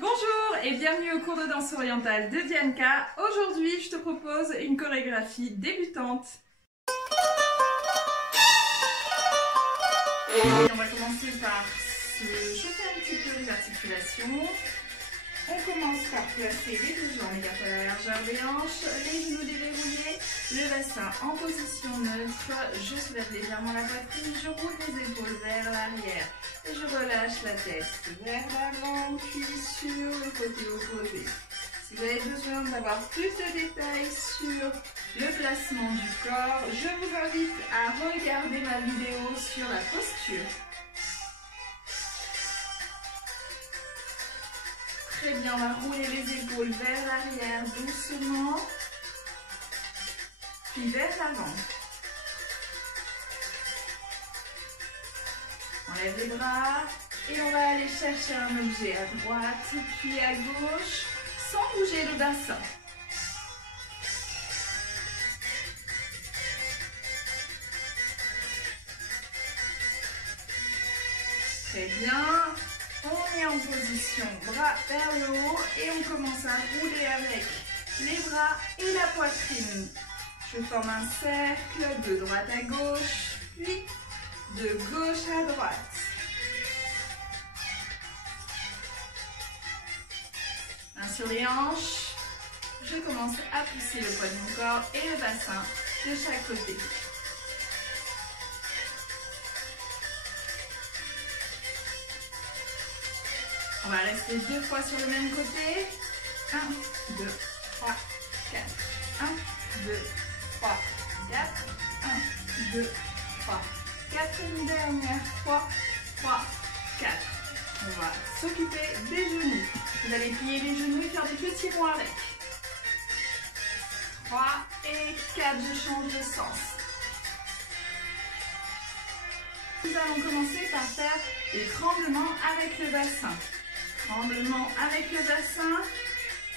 Bonjour et bienvenue au cours de danse orientale de Dianka. Aujourd'hui, je te propose une chorégraphie débutante. Et on va commencer par se chauffer un petit peu les articulations. On commence par placer les deux jambes écartées à la largeur des hanches, les genoux déverrouillés, le bassin en position neutre. Je soulève légèrement la poitrine, je roule les épaules vers l'arrière et je relâche la tête vers l'avant, puis sur le côté opposé. Si vous avez besoin d'avoir plus de détails sur le placement du corps, je vous invite à regarder ma vidéo sur la posture. Très bien, on va rouler les épaules vers l'arrière doucement, puis vers l'avant. On lève les bras et on va aller chercher un objet à droite, puis à gauche, sans bouger le bassin. Très bien. On est en position bras vers le haut et on commence à rouler avec les bras et la poitrine. Je forme un cercle de droite à gauche, puis de gauche à droite. Main sur les hanches. Je commence à pousser le poids de mon corps et le bassin de chaque côté. On va rester 2 fois sur le même côté. 1, 2, 3, 4. 1, 2, 3, 4. 1, 2, 3, 4. Une dernière fois. 3, 4. On va s'occuper des genoux. Vous allez plier les genoux et faire des petits ronds avec. 3 et 4. Je change de sens. Nous allons commencer par faire des tremblements avec le bassin. Tremblement avec le bassin,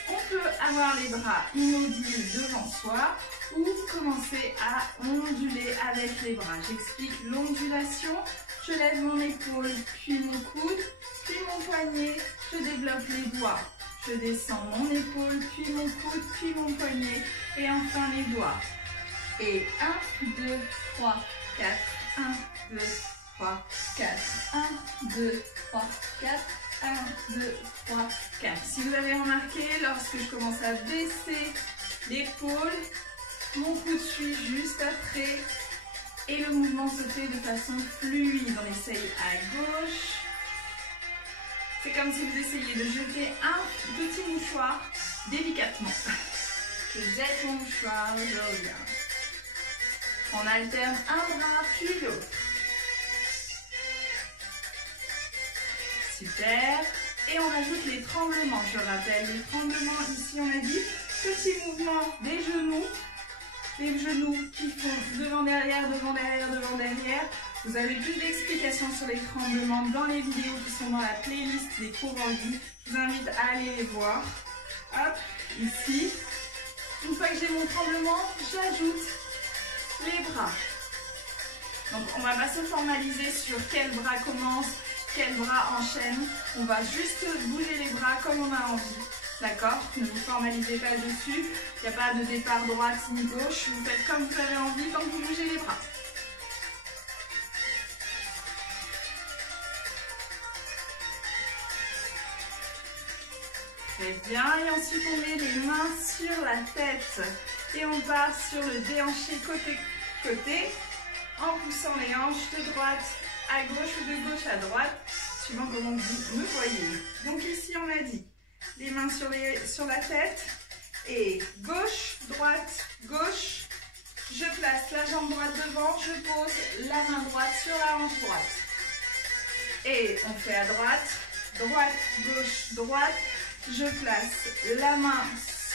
on peut avoir les bras immobiles devant soi ou commencer à onduler avec les bras. J'explique l'ondulation, je lève mon épaule, puis mon coude, puis mon poignet, je développe les doigts. Je descends mon épaule, puis mon coude, puis mon poignet et enfin les doigts. Et 1, 2, 3, 4, 1, 2, 3, 4, 1, 2, 3, 4, 1, 2, 3, 4. Si vous avez remarqué, lorsque je commence à baisser l'épaule, mon coude suit juste après et le mouvement se fait de façon fluide. On essaye à gauche. C'est comme si vous essayiez de jeter un petit mouchoir délicatement. Je jette mon mouchoir, je reviens. On alterne un bras puis l'autre. Super. Et on ajoute les tremblements. Je rappelle, les tremblements, ici on a dit, petit mouvement des genoux. Les genoux qui font devant, derrière, devant, derrière, devant, derrière. Vous avez plus d'explications sur les tremblements dans les vidéos qui sont dans la playlist des cours en ligne. Je vous invite à aller les voir. Hop, ici. Une fois que j'ai mon tremblement, j'ajoute les bras. Donc on ne va pas se formaliser sur quel bras commence, quel bras enchaîne. On va juste bouger les bras comme on a envie. D'accord? Ne vous formalisez pas dessus. Il n'y a pas de départ droite ni gauche. Vous faites comme vous avez envie tant que vous bougez les bras. Très bien. Et ensuite on met les mains sur la tête. Et on part sur le déhanché côté-côté en poussant les hanches de droite à gauche ou de gauche à droite, suivant comment vous me voyez. Donc ici on a dit les mains sur la tête et gauche, droite, gauche. Je place la jambe droite devant, je pose la main droite sur la hanche droite. Et on fait à droite, droite, gauche, droite. Je place la main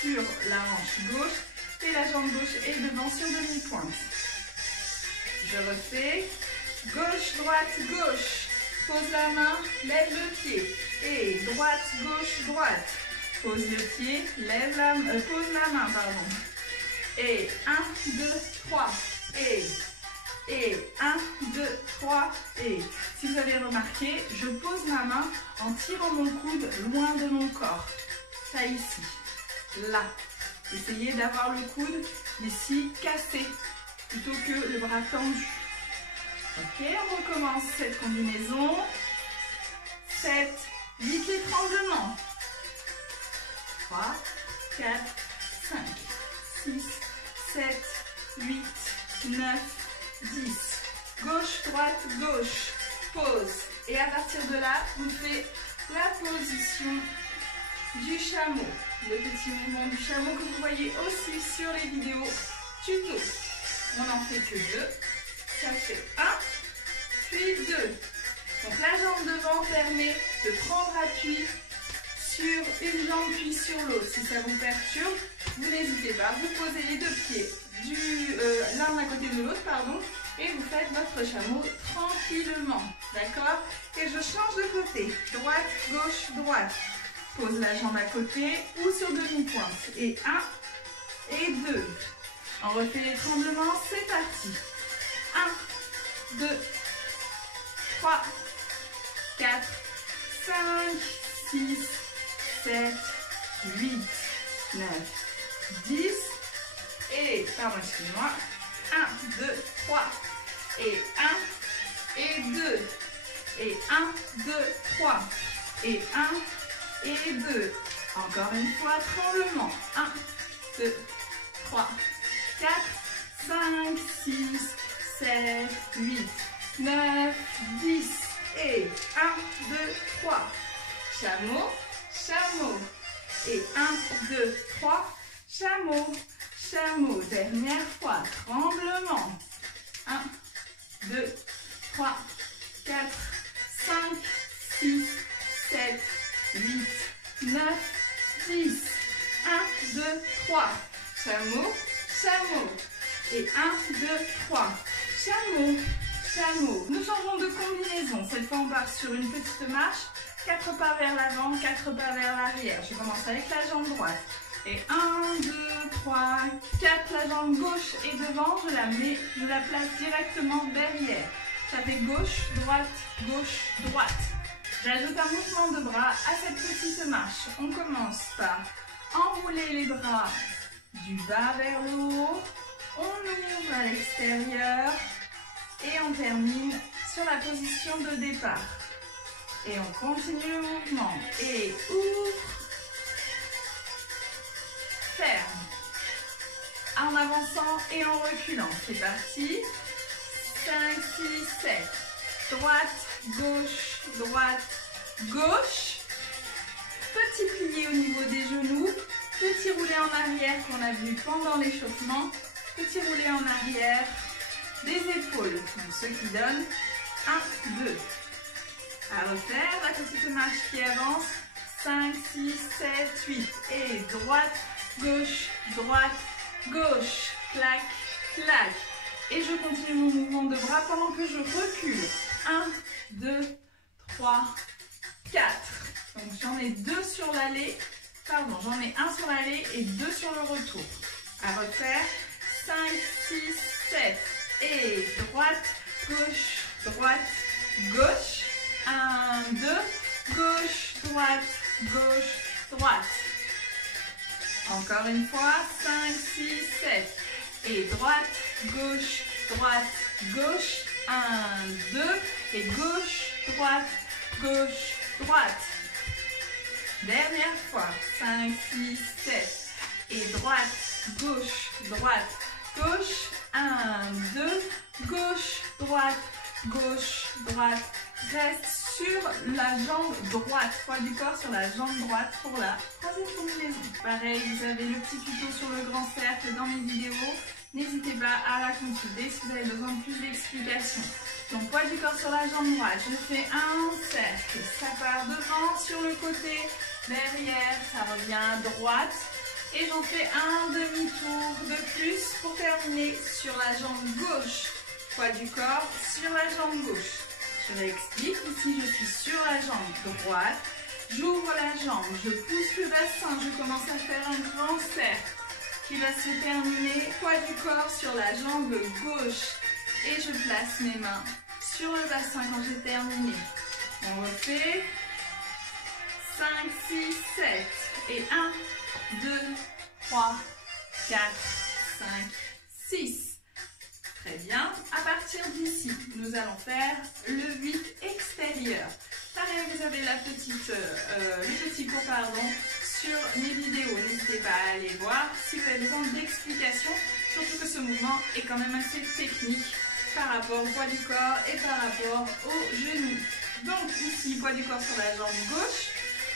sur la hanche gauche et la jambe gauche est devant sur demi-pointe. Je refais. Gauche, droite, gauche. Pose la main, lève le pied. Et droite, gauche, droite. Pose le pied, pose la main, pardon. Et 1, 2, 3. Et et 1, 2, 3, et si vous avez remarqué, je pose ma main en tirant mon coude loin de mon corps. Ça ici, là. Essayez d'avoir le coude ici cassé, plutôt que le bras tendu. Ok, on recommence cette combinaison. 7, 8 étranglements. 3, 4, 5, 6, 7, 8, 9, 10. Gauche, droite, gauche. Pause. Et à partir de là, on fait la position du chameau. Le petit mouvement du chameau que vous voyez aussi sur les vidéos tuto. On n'en fait que 2. Ça fait 1, puis 2. Donc la jambe devant permet de prendre appui sur une jambe puis sur l'autre. Si ça vous perturbe, vous n'hésitez pas. Vous posez les deux pieds l'un à côté de l'autre, pardon, et vous faites votre chameau tranquillement. D'accord? Et je change de côté. Droite, gauche, droite. Pose la jambe à côté ou sur demi-pointe. Et 1 et 2. On refait les tremblements, c'est parti. 1, 2, 3, 4, 5, 6, 7, 8, 9, 10. Et, pardon, excusez-moi. 1, 2, 3. Et 1 et 2. Et 1, 2, 3. Et 1 et 2. Encore une fois, tremblement. 1, 2, 3, 4, 5, 6, 7, 8, 9, 10. Et 1, 2, 3. Chameau, chameau. Et 1, 2, 3. Chameau, chameau. Dernière fois, tremblement. 1, 2, 3, 4, 5, 6, 7, 8, 9, 10. 1, 2, 3. Chameau, chameau. Et 1, 2, 3. Chameau, chameau. Nous changeons de combinaison. Cette fois, on part sur une petite marche. 4 pas vers l'avant, 4 pas vers l'arrière. Je commence avec la jambe droite. Et 1, 2, 3, 4. La jambe gauche est devant. Je la place directement derrière. Ça fait gauche, droite, gauche, droite. J'ajoute un mouvement de bras à cette petite marche. On commence par enrouler les bras du bas vers le haut. On ouvre à l'extérieur et on termine sur la position de départ. Et on continue le mouvement. Et ouvre, ferme. En avançant et en reculant. C'est parti. 5, 6, 7. Droite, gauche, droite, gauche. Petit plié au niveau des genoux. Petit roulé en arrière qu'on a vu pendant l'échauffement. Petit roulé en arrière des épaules. Donc ce qui donne 1, 2. À refaire, la petite marche qui avance. 5, 6, 7, 8. Et droite, gauche, droite, gauche. Clac, clac. Et je continue mon mouvement de bras pendant que je recule. 1, 2, 3, 4. Donc j'en ai 2 sur l'aller. Pardon, j'en ai 1 sur l'aller et 2 sur le retour. À refaire. 5, 6, 7. Et droite, gauche, droite, gauche. 1, 2. Gauche, droite, gauche, droite. Encore une fois. 5, 6, 7. Et droite, gauche, droite, gauche. 1, 2. Et gauche, droite, gauche, droite. Dernière fois. 5, 6, 7. Et droite, gauche, droite, gauche. 1, 2. Gauche, droite, gauche, droite. Reste sur la jambe droite. Poids du corps sur la jambe droite pour la troisième combinaison. Pareil, vous avez le petit tuto sur le grand cercle dans mes vidéos. N'hésitez pas à la consulter si vous avez besoin de plus d'explications. Donc poids du corps sur la jambe droite. Je fais un cercle. Ça part devant, sur le côté, derrière. Ça revient à droite. Et j'en fais un demi-tour de plus pour terminer sur la jambe gauche. Poids du corps sur la jambe gauche. Je réexplique, ici je suis sur la jambe droite, j'ouvre la jambe, je pousse le bassin, je commence à faire un grand cercle qui va se terminer, poids du corps sur la jambe gauche. et je place mes mains sur le bassin quand j'ai terminé. On refait 5, 6, 7 et 1, 2, 3, 4, 5, 6. Très bien. À partir d'ici, nous allons faire le 8 extérieur. Pareil, vous avez les petits cours sur mes vidéos. N'hésitez pas à aller voir si vous avez besoin d'explications. Surtout que ce mouvement est quand même assez technique par rapport au poids du corps et par rapport au genou. Donc ici, poids du corps sur la jambe gauche.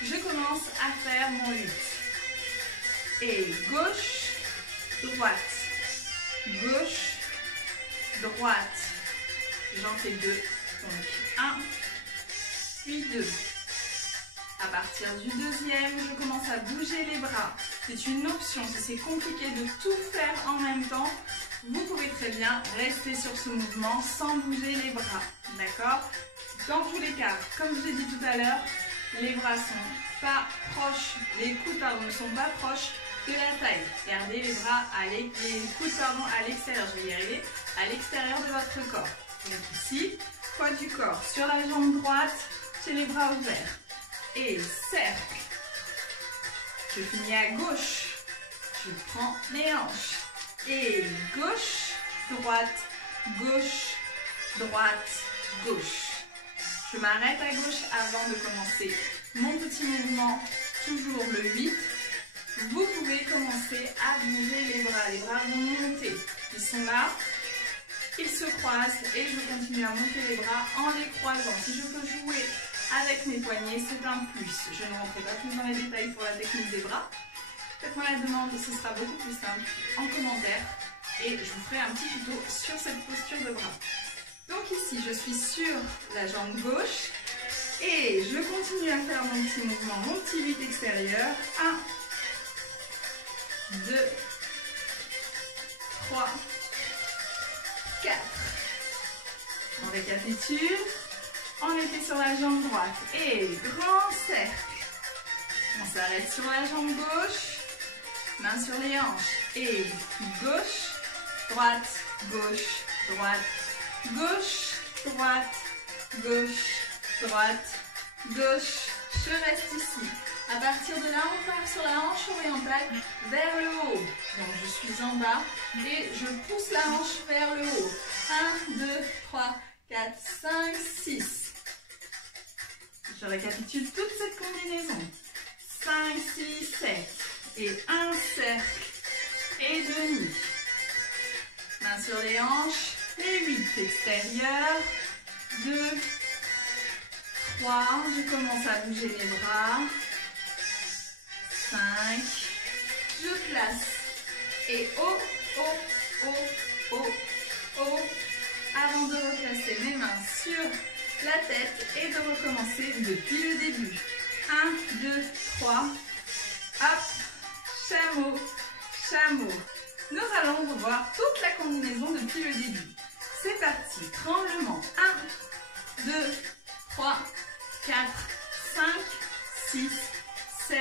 Je commence à faire mon 8. Et gauche, droite, gauche, droite. J'en fais 2. Donc 1, puis 2. À partir du deuxième, je commence à bouger les bras. C'est une option. Si c'est compliqué de tout faire en même temps, vous pouvez très bien rester sur ce mouvement sans bouger les bras. D'accord? Dans tous les cas, comme je l'ai dit tout à l'heure, les bras sont pas proches, les coudes ne sont pas proches de la taille. Gardez les bras les coudes à l'extérieur, je vais y arriver, à l'extérieur de votre corps. Donc ici, poids du corps sur la jambe droite, j'ai les bras ouverts. Et cercle. Je finis à gauche. Je prends mes hanches. Et gauche, droite, gauche, droite, gauche. Je m'arrête à gauche avant de commencer mon petit mouvement, toujours le 8. Vous pouvez commencer à bouger les bras. Les bras vont monter. Ils sont là. Ils se croisent et je continue à monter les bras en les croisant. Si je peux jouer avec mes poignets, c'est un plus. Je ne rentrerai pas plus dans les détails pour la technique des bras. Faites-moi la demande, ce sera beaucoup plus simple en commentaire. Et je vous ferai un petit tuto sur cette posture de bras. Donc ici, je suis sur la jambe gauche. Et je continue à faire mon petit mouvement, mon petit 8 extérieur. 1, 2, 3, 4. On récapitule. On était sur la jambe droite. Et grand cercle. On s'arrête sur la jambe gauche. Main sur les hanches. Et gauche, droite, gauche, droite, gauche, droite, gauche, droite, gauche. Je reste ici. À partir de là, on part sur la hanche orientale vers le haut. Donc je suis en bas et je pousse la hanche vers le haut. 1, 2, 3, 4, 5, 6. Je récapitule toute cette combinaison. 5, 6, 7. Et un cercle et demi. Main sur les hanches. Et 8 extérieurs. 2, 3. Je commence à bouger les bras. 5. Je place. Et haut, haut, haut, haut, haut. Avant de replacer mes mains sur la tête et de recommencer depuis le début. 1, 2, 3. Hop. Chameau, chameau. Nous allons revoir toute la combinaison depuis le début. C'est parti. Tremblement. 1, 2, 3, 4, 5, 6, 7,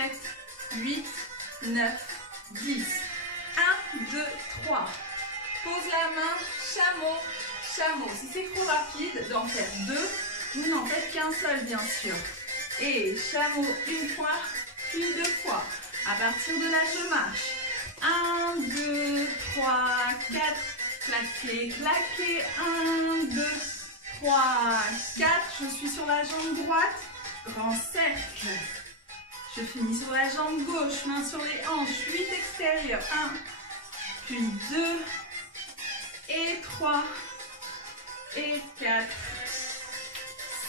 8, 9, 10. 1, 2, 3. Pose la main. Chameau, chameau. Si c'est trop rapide d'en faire 2, vous n'en faites qu'un seul bien sûr. Et chameau une fois, puis 2 fois. À partir de là, je marche. 1, 2, 3, 4. Claquez, claquez. 1, 2, 3, 4. Je suis sur la jambe droite. Grand cercle. Je finis sur la jambe gauche. Main sur les hanches. 8 extérieurs. 1, puis 2, et 3, et 4.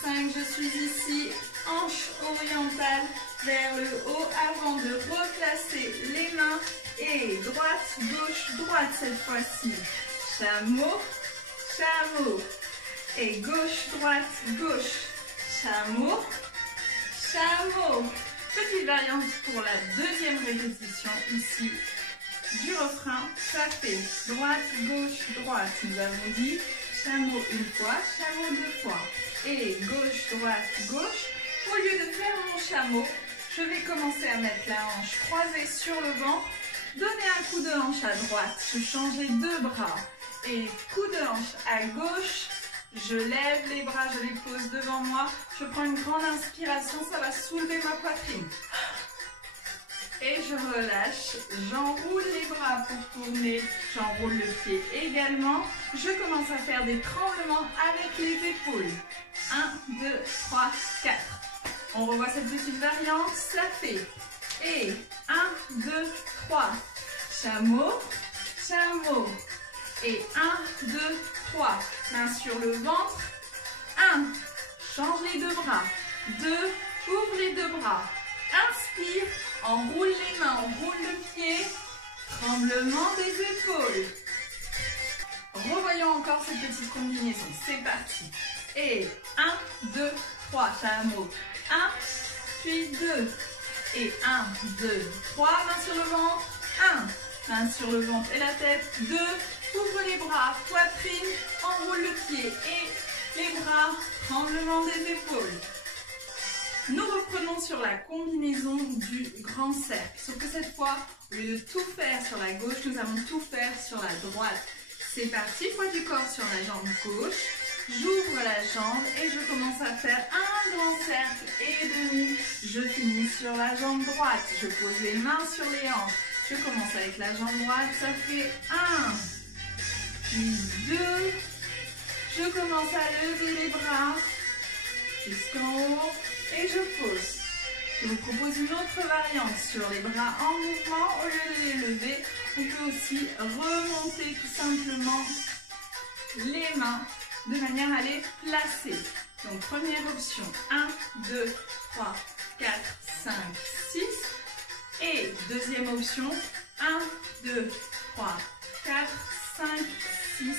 5. Je suis ici. Hanche orientale vers le haut avant de replacer les mains et droite, gauche, droite cette fois-ci. Chameau, chameau et gauche, droite, gauche. Chameau, chameau. Petite variante pour la deuxième répétition ici du refrain. Ça fait droite, gauche, droite. Nous avons dit chameau une fois, chameau 2 fois. Et gauche, droite, gauche. Au lieu de faire mon chameau, je vais commencer à mettre la hanche croisée sur le ventre, donner un coup de hanche à droite, je change les 2 bras Et coup de hanche à gauche. Je lève les bras, je les pose devant moi. Je prends une grande inspiration, ça va soulever ma poitrine. Et je relâche, j'enroule les bras pour tourner, j'enroule le pied également. Je commence à faire des tremblements avec les épaules. 1, 2, 3, 4. On revoit cette petite variante, ça fait. Et 1, 2, 3. Chameau, chameau. Et 1, 2, 3. Main sur le ventre. 1. Change les deux bras. 2. Ouvre les deux bras. Inspire. Enroule les mains. Enroule le pied. Tremblement des épaules. Revoyons encore cette petite combinaison. C'est parti. Et 1, 2, 3. Chameau. 1, puis 2. Et 1, 2, 3. Main sur le ventre. 1. Main sur le ventre et la tête. 2. Ouvre les bras, poitrine, enroule le pied et les bras, tremblement des épaules. Nous reprenons sur la combinaison du grand cercle. Sauf que cette fois, au lieu de tout faire sur la gauche, nous allons tout faire sur la droite. C'est parti, poids du corps sur la jambe gauche. J'ouvre la jambe et je commence à faire un grand cercle et demi. Je finis sur la jambe droite. Je pose les mains sur les hanches. Je commence avec la jambe droite, ça fait 1. Puis 2, je commence à lever les bras jusqu'en haut et je pose. Je vous propose une autre variante sur les bras en mouvement. Au lieu de les lever, on peut aussi remonter tout simplement les mains de manière à les placer. Donc première option, 1, 2, 3, 4, 5, 6. Et deuxième option, 1, 2, 3, 4, 5, 6.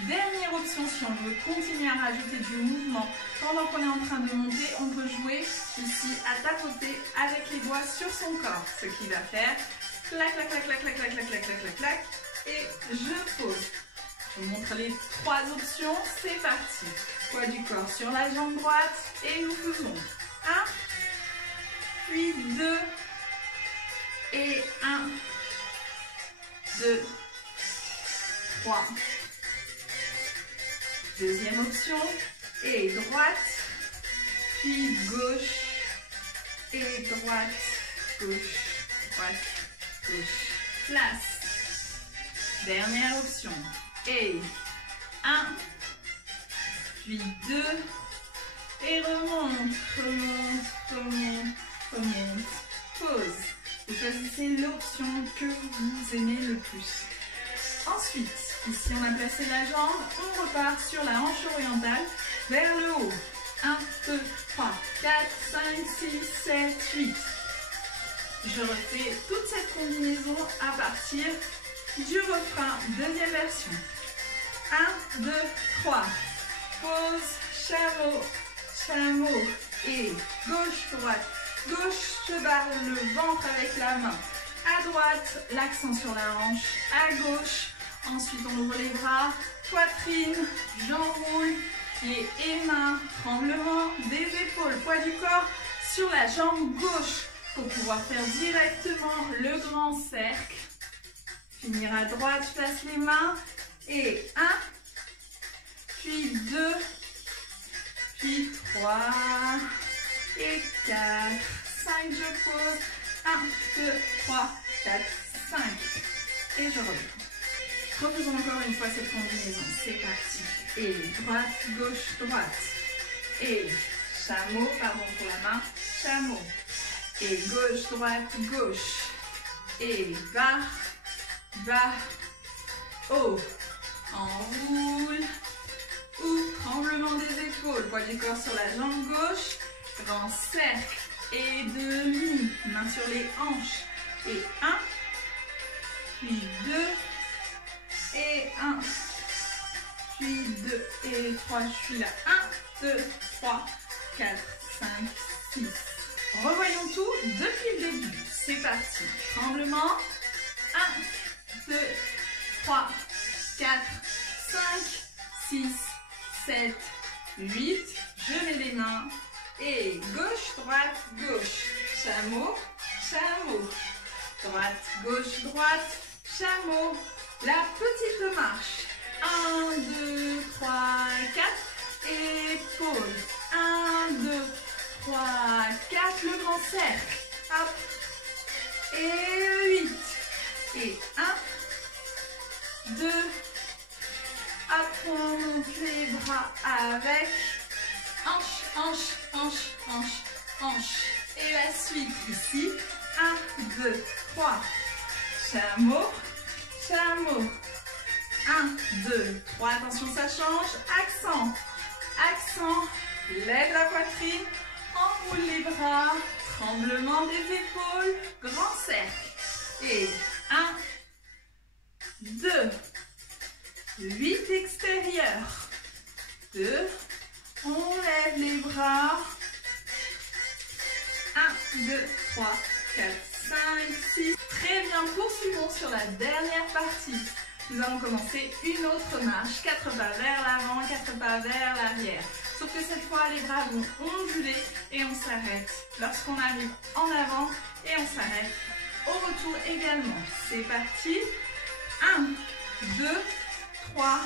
Dernière option, si on veut continuer à rajouter du mouvement pendant qu'on est en train de monter, on peut jouer ici à tapoter avec les doigts sur son corps. Ce qui va faire clac, clac, clac, clac, clac, clac, clac, clac, clac, clac, clac. Et je pose. Je vous montre les 3 options. C'est parti. Poids du corps sur la jambe droite. Et nous faisons 1, puis 2, et 1, 2, 3. Deuxième option, et droite, puis gauche, et droite, gauche, droite, gauche. Place. Dernière option, et 1, puis 2, et remonte, remonte, remonte, remonte, pause. Vous choisissez l'option que vous aimez le plus. Ensuite, ici on a placé la jambe, on repart sur la hanche orientale vers le haut. 1, 2, 3, 4, 5, 6, 7, 8. Je refais toute cette combinaison à partir du refrain. Deuxième version. 1, 2, 3. Pause, chameau, chameau. Et gauche, droite. Gauche, je barre le ventre avec la main. À droite, l'accent sur la hanche. À gauche, ensuite on ouvre les bras. Poitrine, j'enroule. Pieds et mains. Tremblement des épaules. Poids du corps sur la jambe gauche. Pour pouvoir faire directement le grand cercle. Finir à droite, je place les mains. Et 1, puis 2, puis 3, et 4, 5, je pose. 1, 2, 3, 4, 5. Et je reviens. Refaisons encore une fois cette combinaison. C'est parti. Et droite, gauche, droite. Et chameau, pardon pour la main, chameau. Et gauche, droite, gauche. Et bas, bas, haut. Enroule. Ou tremblement des épaules. Poids du corps sur la jambe gauche. Grand cercle. Et demi. Main sur les hanches. Et 1. Puis 2. Et 1. Puis 2 et 3. Je suis là. 1, 2, 3, 4, 5, 6. Revoyons tout depuis le début. C'est parti. Tremblement. 1, 2, 3, 4, 5, 6, 7, 8. Je mets les mains. Et gauche, droite, gauche. Chameau, chameau. Droite, gauche, droite. Chameau. La petite marche. 1, 2, 3, 4. Épaules. 1, 2, 3, 4. Le grand cercle. Hop. Et 8. Et 1, 2. Hop, on monte les bras avec. Hanche, hanche, hanche, hanche, hanche. Et la suite ici. 1, 2, 3. Chameau, chameau. 1, 2, 3. Attention, ça change. Accent, accent. Lève la poitrine. Enroule les bras. Tremblement des épaules. Grand cercle. Et 1, 2. 8 extérieurs. 2. On lève les bras. 1, 2, 3, 4, 5, 6. Très bien, poursuivons sur la dernière partie. Nous allons commencer une autre marche. 4 pas vers l'avant, 4 pas vers l'arrière. Sauf que cette fois, les bras vont onduler et on s'arrête lorsqu'on arrive en avant et on s'arrête au retour également. C'est parti. 1, 2, 3,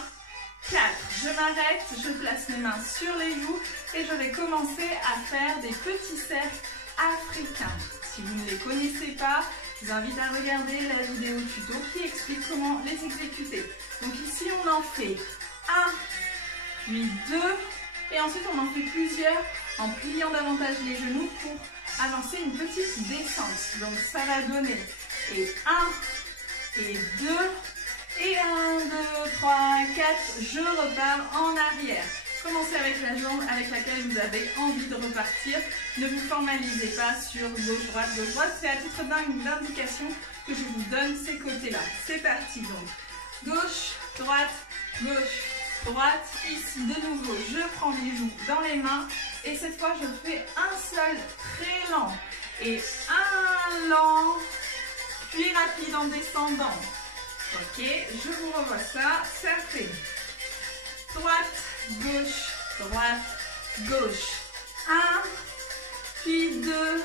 4. Je m'arrête, je place mes mains sur les joues et je vais commencer à faire des petits cercles africains. Si vous ne les connaissez pas, je vous invite à regarder la vidéo tuto qui explique comment les exécuter. Donc ici, on en fait 1, puis 2, et ensuite on en fait plusieurs en pliant davantage les genoux pour avancer une petite descente. Donc ça va donner et 1, et 2, et 1, 2, 3, 4, je repars en arrière. Commencez avec la jambe avec laquelle vous avez envie de repartir. Ne vous formalisez pas sur gauche-droite, gauche-droite. C'est à titre d'indication que je vous donne ces côtés-là. C'est parti donc. Gauche, droite, gauche, droite. Ici, de nouveau, je prends les joues dans les mains. Et cette fois, je fais un seul très lent. Et un lent, puis rapide en descendant. Ok, je vous revois ça. Ça fait droite, gauche, droite, gauche. 1, puis 2,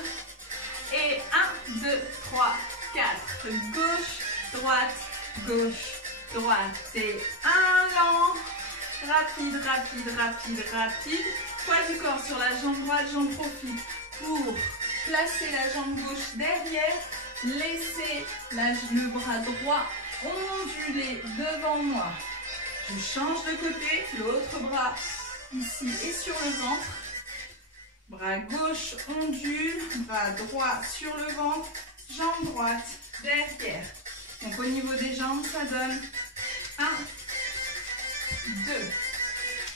et 1, 2, 3, 4. Gauche, droite, gauche, droite. Et un lent. Rapide, rapide, rapide, rapide. Poids du corps sur la jambe droite, j'en profite pour placer la jambe gauche derrière. Laissez le bras droit onduler devant moi. Je change de côté, l'autre bras ici est sur le ventre. Bras gauche ondule, bras droit sur le ventre, jambe droite derrière. Donc au niveau des jambes, ça donne 1, 2.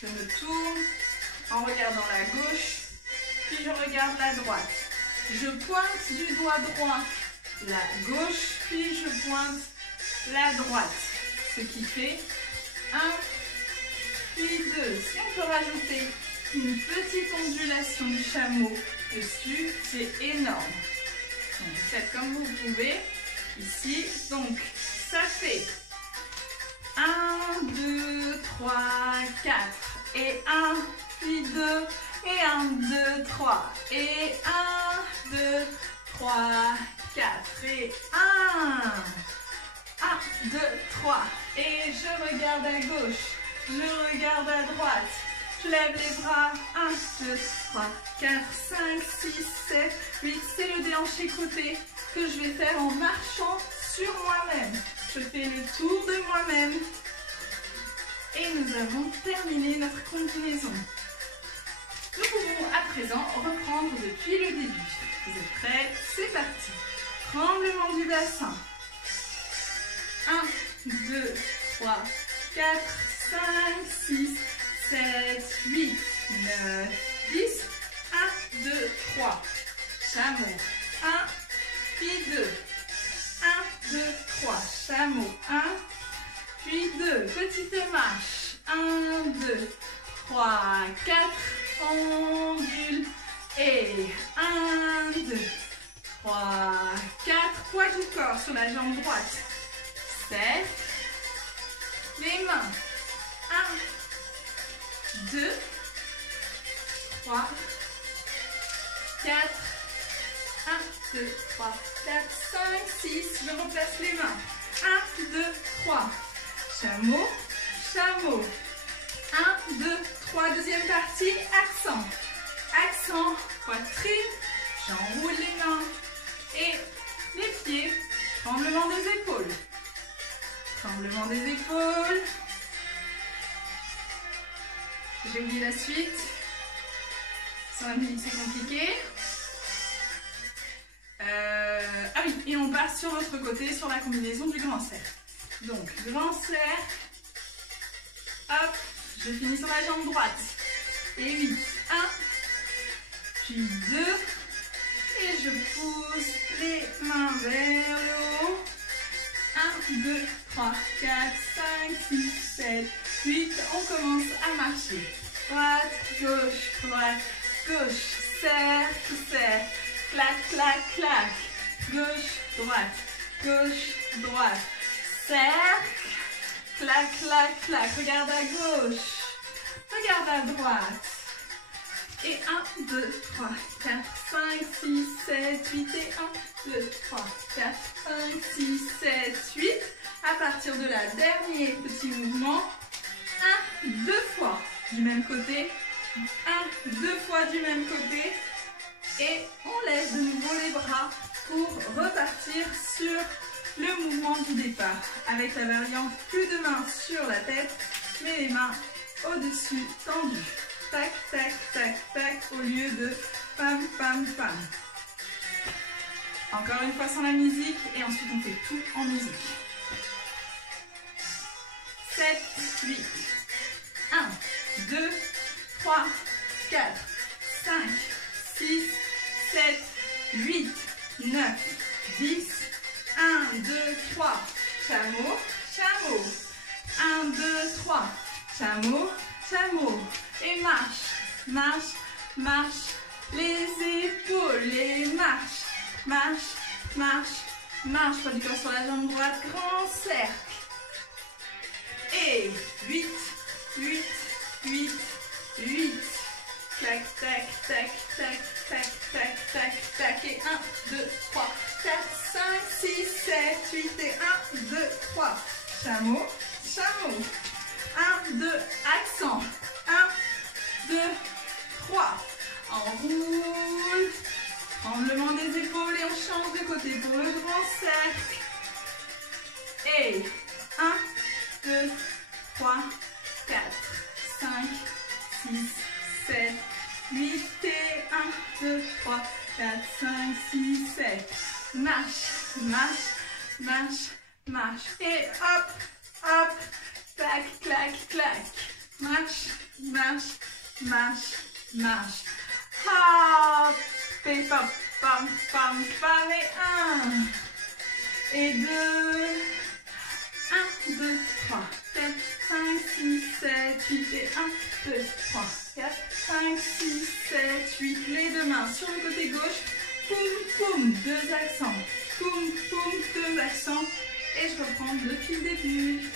Je me tourne en regardant la gauche, puis je regarde la droite. Je pointe du doigt droit la gauche, puis je pointe la droite. Ce qui fait 1, puis 2. Si on peut rajouter une petite ondulation du chameau dessus, c'est énorme. Donc, vous faites comme vous pouvez ici. Donc, ça fait 1, 2, 3, 4. Et 1, puis 2. Et 1, 2, 3. Et 1, 2, 3, 4. Et 1. 1, 2, 3. Et je regarde à gauche. Je regarde à droite. Je lève les bras. 1, 2, 3, 4, 5, 6, 7, 8. C'est le déhanché côté que je vais faire en marchant sur moi-même. Je fais le tour de moi-même. Et nous avons terminé notre combinaison. Nous pouvons à présent reprendre depuis le début. Vous êtes prêts? C'est parti. Tremblement du bassin. 1, 2, 3, 4, 5, 6, 7, 8, 9, 10. 1, 2, 3. Chameau. 1, puis 2. 1, 2, 3. Chameau. 1, puis 2. Petite marche. 1, 2, 3, 4. Ondule. Et 1, 2, 3, 4. Poids du corps sur la jambe droite. Serre les mains. 1, 2, 3, 4. 1, 2, 3, 4, 5, 6. Je replace les mains. 1, 2, 3. Chameau, chameau. 1, 2, 3, deuxième partie, accent. Accent, poitrine, j'enroule les mains et les pieds. Tremblement des épaules. Tremblement des épaules. J'ai oublié la suite. Sans la musique, c'est compliqué. Ah oui, et on passe sur l'autre côté, sur la combinaison du grand cercle. Donc, grand cercle. Hop, je finis sur la jambe droite. Et 8. 1, puis 2. Et je pousse les mains vers le haut. 1, 2, 3, 4, 5, 6, 7, 8. On commence à marcher. Droite, gauche, cercle, cercle. Clac, clac, clac. Gauche, droite, cercle. Clac, clac, clac. Regarde à gauche. Regarde à droite. Et 1, 2, 3, 4, 5, 6, 7, 8. Et 1, 2, 3, 4, 5, 6, 7, 8. À partir de là, dernier petit mouvement. 1, 2 fois du même côté. 1, 2 fois du même côté. Et on lève de nouveau les bras pour repartir sur le mouvement du départ. Avec la variante, plus de mains sur la tête, mais les mains au-dessus tendues. Tac, tac, tac, tac, au lieu de pam, pam, pam. Encore une fois sans la musique, et ensuite on fait tout en musique. 7, 8, 1, 2, 3, 4, 5, 6, 7, 8, 9, 10, 1, 2, 3, chameau, chameau, 1, 2, 3, chameau, chameau, et marche, marche, marche, les épaules, et marche, marche, marche, marche, pas du corps sur la jambe droite, grand cercle, et 8, 8, 8, 8, tac, tac, tac, tac, tac, tac, tac, tac, et 1, 2, 3, 4, 5, 6, 7, 8, et 1, 2, 3, chameau, chameau, 1, 2, accent, 1, 2, 3, enroule, tremblement des épaules et on change de côté pour le grand cercle, et 1, 2, 3, 4, 5, 6, 7, 8 et 1, 2, 3, 4, 5, 6, 7. Marche, marche, marche, marche. Et hop, hop, clac, clac, clac. Marche, marche, marche, marche. Hop, et pam, pam, pam, pam, et 1. Et 2. 1, 2, 3, 4, 5, 6, 7, 8 et 1, 2, 3, 4, 5, 6, 7, 8. Les deux mains sur le côté gauche. Poum, poum, deux accents. Poum, poum, deux accents. Et je reprends depuis le début.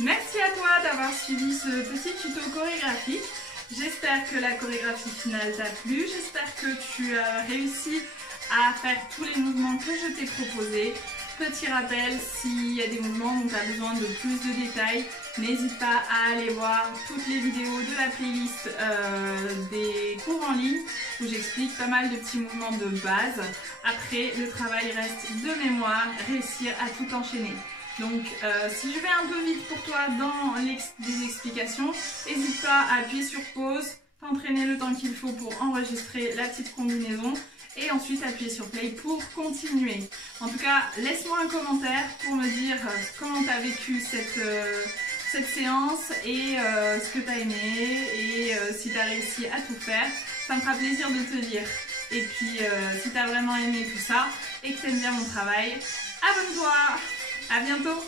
Merci à toi d'avoir suivi ce petit tuto chorégraphique. J'espère que la chorégraphie finale t'a plu. J'espère que tu as réussi à faire tous les mouvements que je t'ai proposés. Petit rappel, s'il y a des mouvements dont tu as besoin de plus de détails, n'hésite pas à aller voir toutes les vidéos de la playlist des cours en ligne où j'explique pas mal de petits mouvements de base. Après, le travail reste de mémoire, réussir à tout enchaîner. Donc, si je vais un peu vite pour toi dans les explications, n'hésite pas à appuyer sur pause, t'entraîner le temps qu'il faut pour enregistrer la petite combinaison et ensuite appuyer sur play pour continuer. En tout cas, laisse-moi un commentaire pour me dire comment tu as vécu cette séance et ce que tu as aimé et si tu as réussi à tout faire. Ça me fera plaisir de te lire. Et puis, si tu as vraiment aimé tout ça et que tu aimes bien mon travail, abonne-toi! À bientôt!